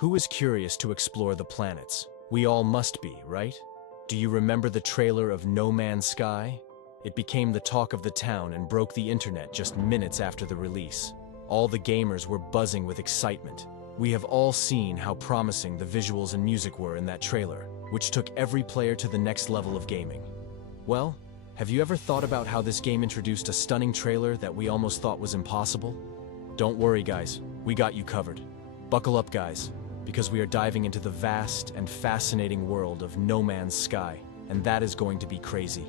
Who is curious to explore the planets? We all must be, right? Do you remember the trailer of No Man's Sky? It became the talk of the town and broke the internet just minutes after the release. All the gamers were buzzing with excitement. We have all seen how promising the visuals and music were in that trailer, which took every player to the next level of gaming. Well, have you ever thought about how this game introduced a stunning trailer that we almost thought was impossible? Don't worry, guys, we got you covered. Buckle up, guys, because we are diving into the vast and fascinating world of No Man's Sky, and that is going to be crazy.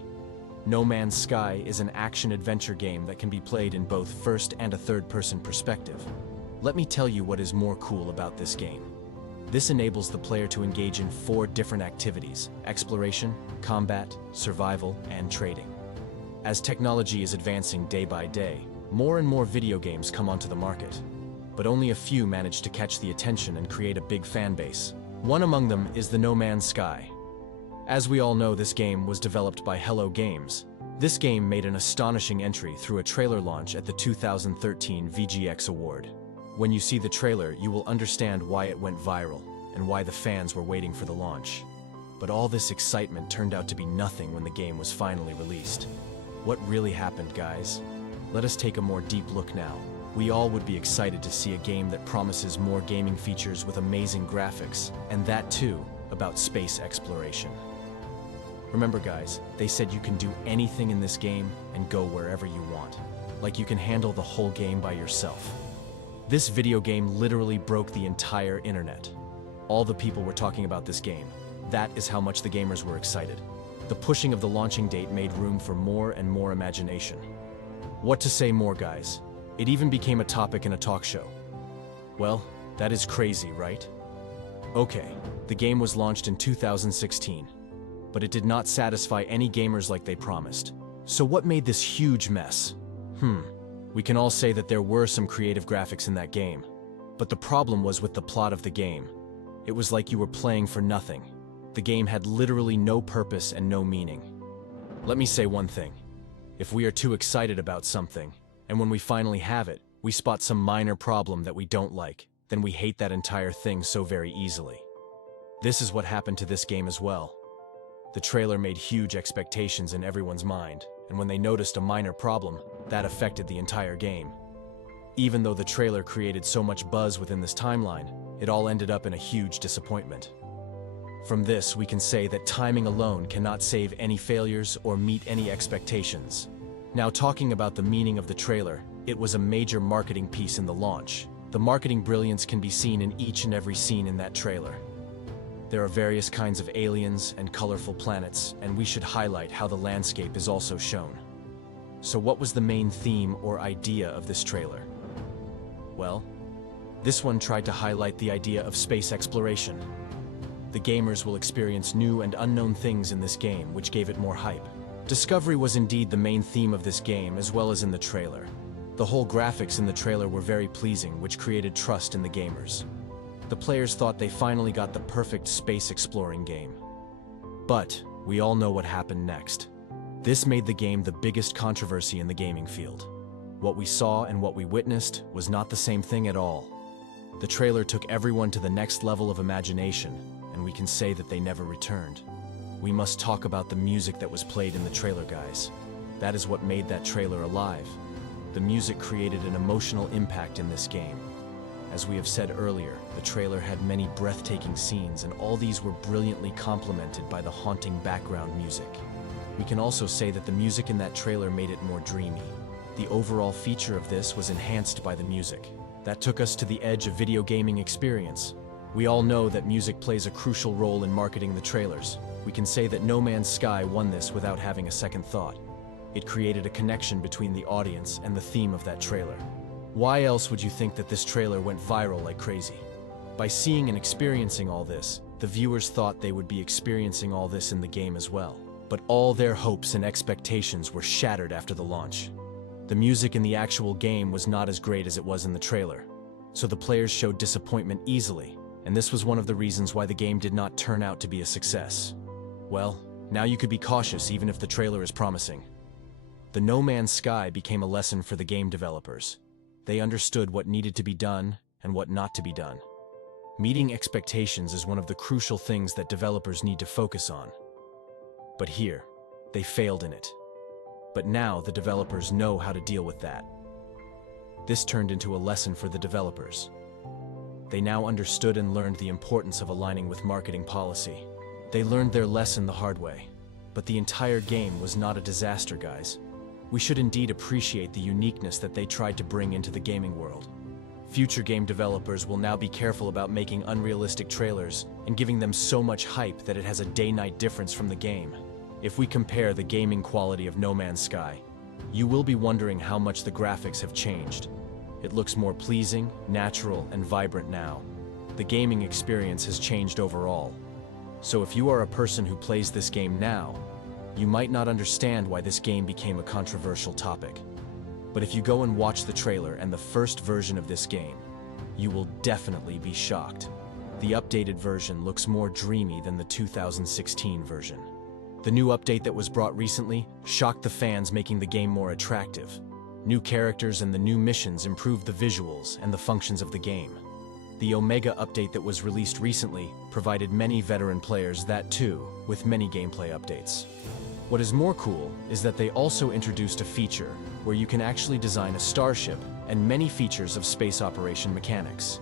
No Man's Sky is an action-adventure game that can be played in both first and a third-person perspective. Let me tell you what is more cool about this game. This enables the player to engage in 4 different activities: exploration, combat, survival, and trading. As technology is advancing day by day, more and more video games come onto the market. But only a few manage to catch the attention and create a big fan base. One among them is the No Man's Sky. As we all know, this game was developed by Hello Games. This game made an astonishing entry through a trailer launch at the 2013 VGX Award. When you see the trailer, you will understand why it went viral and why the fans were waiting for the launch. But all this excitement turned out to be nothing when the game was finally released. What really happened, guys? Let us take a more deep look now. We all would be excited to see a game that promises more gaming features with amazing graphics, and that too, about space exploration. Remember, guys, they said you can do anything in this game and go wherever you want. Like you can handle the whole game by yourself. This video game literally broke the entire internet. All the people were talking about this game. That is how much the gamers were excited. The pushing of the launching date made room for more and more imagination. What to say more, guys? It even became a topic in a talk show. Well, that is crazy, right? Okay, the game was launched in 2016, but it did not satisfy any gamers like they promised. So what made this huge mess? We can all say that there were some creative graphics in that game, but the problem was with the plot of the game. It was like you were playing for nothing. The game had literally no purpose and no meaning. Let me say one thing. If we are too excited about something, and when we finally have it, we spot some minor problem that we don't like, then we hate that entire thing so very easily. This is what happened to this game as well. The trailer made huge expectations in everyone's mind, and when they noticed a minor problem, that affected the entire game. Even though the trailer created so much buzz within this timeline, it all ended up in a huge disappointment. From this, we can say that timing alone cannot save any failures or meet any expectations. Now, talking about the meaning of the trailer, it was a major marketing piece in the launch. The marketing brilliance can be seen in each and every scene in that trailer. There are various kinds of aliens and colorful planets, and we should highlight how the landscape is also shown. So what was the main theme or idea of this trailer? Well, this one tried to highlight the idea of space exploration. The gamers will experience new and unknown things in this game, which gave it more hype. Discovery was indeed the main theme of this game, as well as in the trailer. The whole graphics in the trailer were very pleasing, which created trust in the gamers. The players thought they finally got the perfect space exploring game. But we all know what happened next. This made the game the biggest controversy in the gaming field. What we saw and what we witnessed was not the same thing at all. The trailer took everyone to the next level of imagination, and we can say that they never returned. We must talk about the music that was played in the trailer, guys. That is what made that trailer alive. The music created an emotional impact in this game. As we have said earlier, the trailer had many breathtaking scenes, and all these were brilliantly complemented by the haunting background music. We can also say that the music in that trailer made it more dreamy. The overall feature of this was enhanced by the music. That took us to the edge of video gaming experience. We all know that music plays a crucial role in marketing the trailers. We can say that No Man's Sky won this without having a second thought. It created a connection between the audience and the theme of that trailer. Why else would you think that this trailer went viral like crazy? By seeing and experiencing all this, the viewers thought they would be experiencing all this in the game as well. But all their hopes and expectations were shattered after the launch. The music in the actual game was not as great as it was in the trailer, so the players showed disappointment easily, and this was one of the reasons why the game did not turn out to be a success. Well, now you could be cautious even if the trailer is promising. The No Man's Sky became a lesson for the game developers. They understood what needed to be done and what not to be done. Meeting expectations is one of the crucial things that developers need to focus on. But here, they failed in it. But now the developers know how to deal with that. This turned into a lesson for the developers. They now understood and learned the importance of aligning with marketing policy. They learned their lesson the hard way. But the entire game was not a disaster, guys. We should indeed appreciate the uniqueness that they tried to bring into the gaming world. Future game developers will now be careful about making unrealistic trailers and giving them so much hype that it has a day-night difference from the game. If we compare the gaming quality of No Man's Sky, you will be wondering how much the graphics have changed. It looks more pleasing, natural, and vibrant now. The gaming experience has changed overall. So if you are a person who plays this game now, you might not understand why this game became a controversial topic. But if you go and watch the trailer and the first version of this game, you will definitely be shocked. The updated version looks more dreamy than the 2016 version. The new update that was brought recently shocked the fans, making the game more attractive. New characters and the new missions improved the visuals and the functions of the game. The Omega update that was released recently provided many veteran players that too, with many gameplay updates. What is more cool is that they also introduced a feature where you can actually design a starship and many features of space operation mechanics.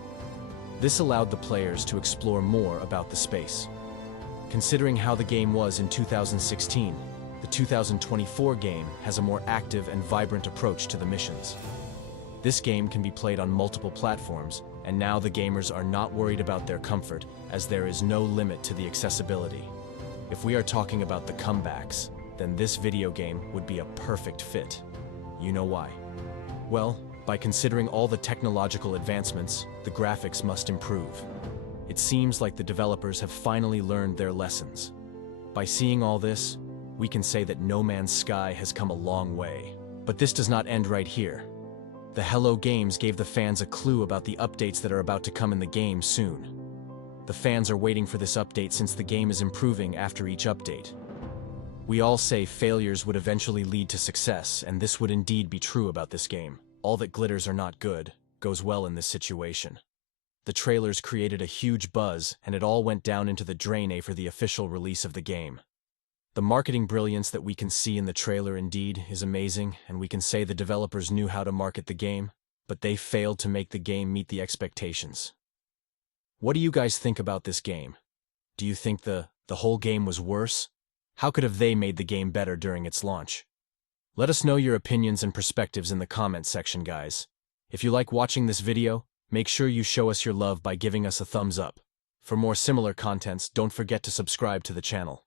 This allowed the players to explore more about the space. Considering how the game was in 2016, the 2024 game has a more active and vibrant approach to the missions. This game can be played on multiple platforms, and now the gamers are not worried about their comfort, as there is no limit to the accessibility. If we are talking about the comebacks, then this video game would be a perfect fit. You know why? Well, by considering all the technological advancements, the graphics must improve. It seems like the developers have finally learned their lessons. By seeing all this, we can say that No Man's Sky has come a long way. But this does not end right here. The Hello Games gave the fans a clue about the updates that are about to come in the game soon. The fans are waiting for this update since the game is improving after each update. We all say failures would eventually lead to success, and this would indeed be true about this game. All that glitters are not good goes well in this situation. The trailers created a huge buzz, and it all went down into the drain after the official release of the game. The marketing brilliance that we can see in the trailer indeed is amazing, and we can say the developers knew how to market the game, but they failed to make the game meet the expectations. What do you guys think about this game? Do you think the whole game was worse? How could have they made the game better during its launch? Let us know your opinions and perspectives in the comments section, guys. If you like watching this video, make sure you show us your love by giving us a thumbs up. For more similar contents, don't forget to subscribe to the channel.